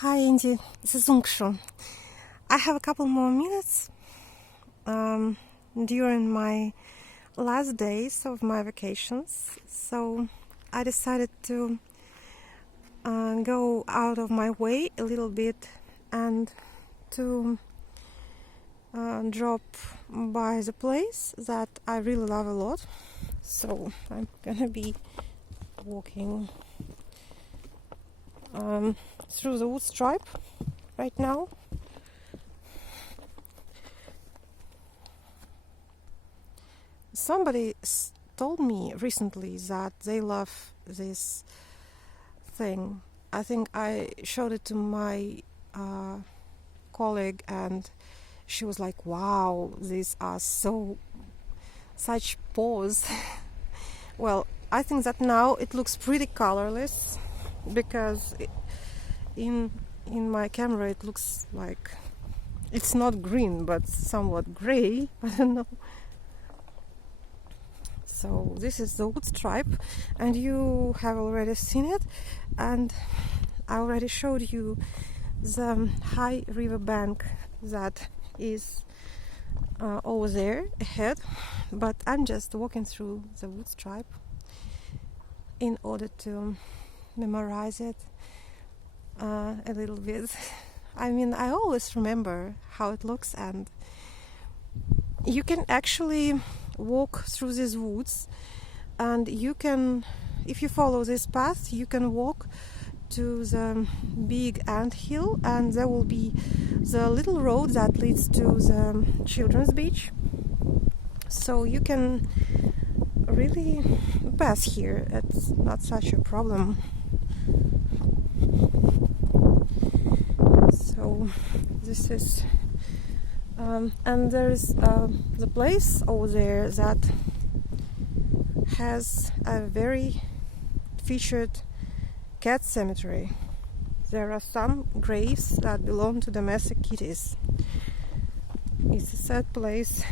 Hi Andy, this is Unkshu. I have a couple more minutes during my last days of my vacations, so I decided to go out of my way a little bit and to drop by the place that I really love a lot. So I'm gonna be walking through the wood stripe right now. Somebody told me recently that they love this thing. I think I showed it to my colleague and she was like, wow, these are such paws. Well, I think that now it looks pretty colorless because in my camera it looks like it's not green but somewhat gray. I don't know. So this is the wood stripe and you have already seen it, and I already showed you the high river bank that is over there ahead, but I'm just walking through the wood stripe in order to memorize it a little bit. I mean, I always remember how it looks, and you can actually walk through these woods, and you can, if you follow this path, you can walk to the big ant hill, and there will be the little road that leads to the children's beach. So you can really pass here. It's not such a problem. So this is and there's the place over there that has a very featured cat cemetery. There are some graves that belong to domestic kitties. It's a sad place.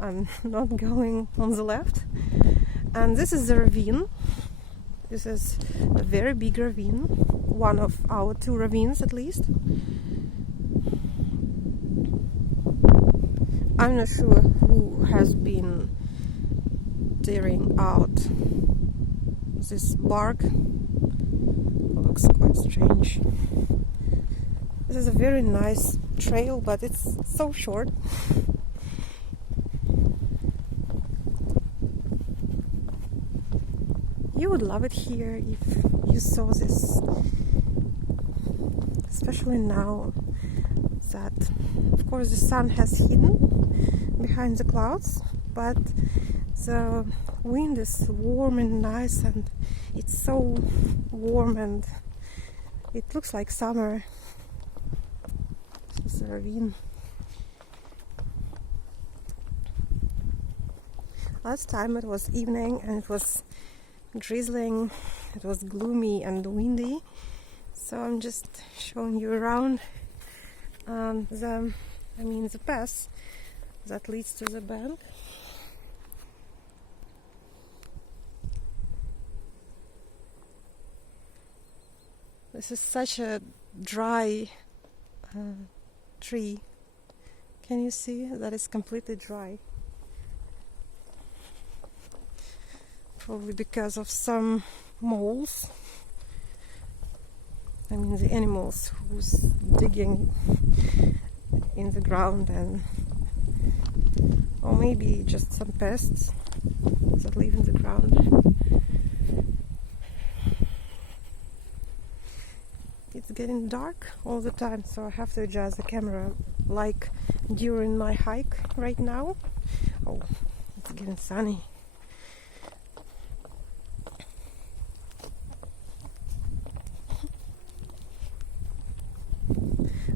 I'm not going on the left. And this is the ravine. This is a very big ravine, one of our two ravines at least. I'm not sure who has been tearing out this bark. It looks quite strange. This is a very nice trail, but it's so short. You would love it here if you saw this, especially now that, of course, the sun has hidden behind the clouds, but the wind is warm and nice, and it's so warm and it looks like summer. This is a ravine. Last time it was evening and it was drizzling, it was gloomy and windy, so I'm just showing you around the path that leads to the bank. This is such a dry tree. Can you see that it's completely dry? Probably because of some moles. I mean, the animals who's digging in the ground, or maybe just some pests that live in the ground. It's getting dark all the time, so I have to adjust the camera like during my hike right now. Oh, it's getting sunny.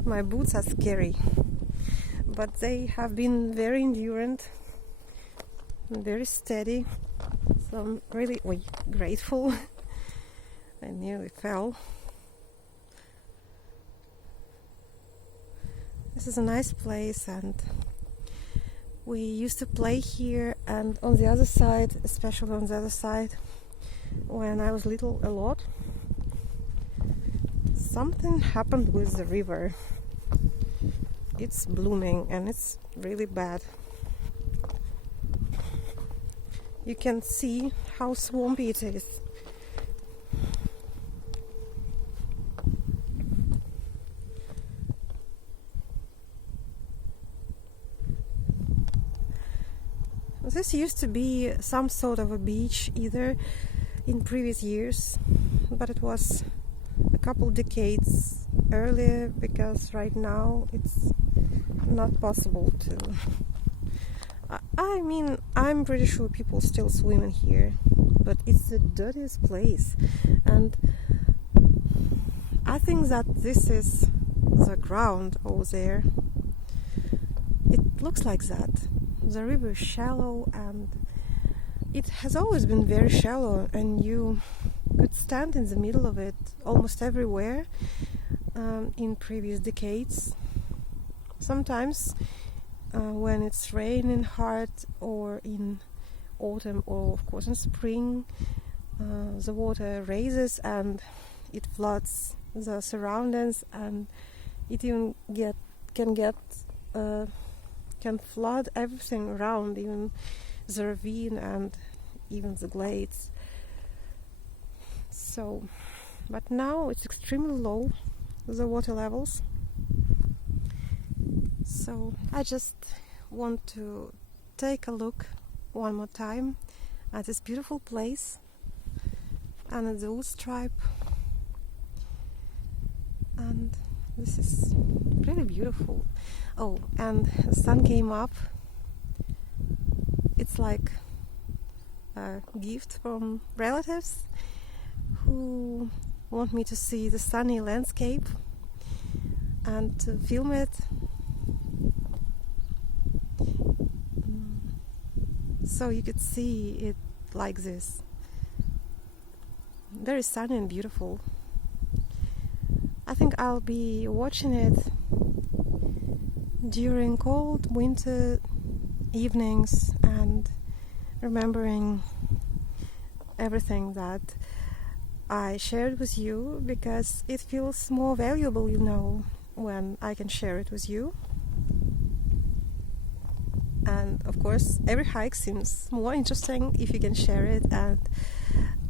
My boots are scary, but they have been very endurant and very steady, so I'm really grateful. I nearly fell. This is a nice place, and we used to play here, and on the other side, especially on the other side, when I was little, a lot. something happened with the river. It's blooming and it's really bad. You can see how swampy it is. This used to be some sort of a beach either in previous years, but it was a couple decades earlier, because right now it's not possible to. I mean, I'm pretty sure people still swim in here, but it's the dirtiest place, and I think that this is the ground over there. It looks like that. The river is shallow, and it has always been very shallow, and you could stand in the middle of it almost everywhere in previous decades. Sometimes when it's raining hard, or in autumn, or of course in spring, the water raises and it floods the surroundings, and it even can flood everything around, even the ravine and even the glades. So, but now it's extremely low, the water levels. So I just want to take a look one more time at this beautiful place and at the wood stripe, and this is really beautiful. Oh, and the sun came up. It's like a gift from relatives who want me to see the sunny landscape and to film it. So you could see it like this. Very sunny and beautiful. I think I'll be watching it during cold winter evenings and remembering everything that I shared with you, because it feels more valuable, when I can share it with you. And of course, every hike seems more interesting if you can share it and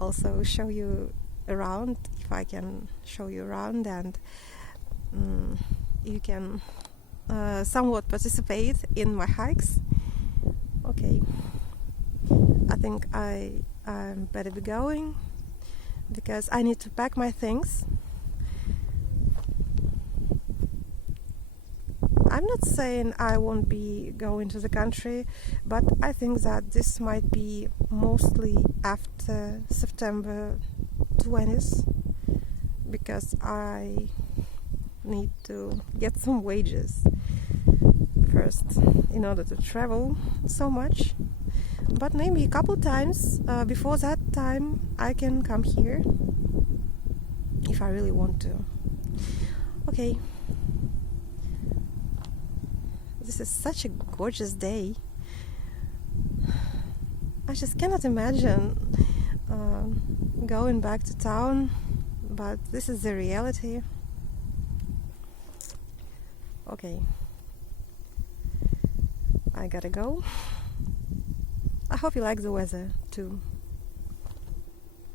also show you around, if I can show you around, and you can somewhat participate in my hikes. Okay, I think I'm better be going, because I need to pack my things. I'm not saying I won't be going to the country, but I think that this might be mostly after September 20th, because I need to get some wages first in order to travel so much. But maybe a couple times before that time I can come here if I really want to. Okay. This is such a gorgeous day. I just cannot imagine going back to town, but this is the reality. Okay, I gotta go. I hope you like the weather too.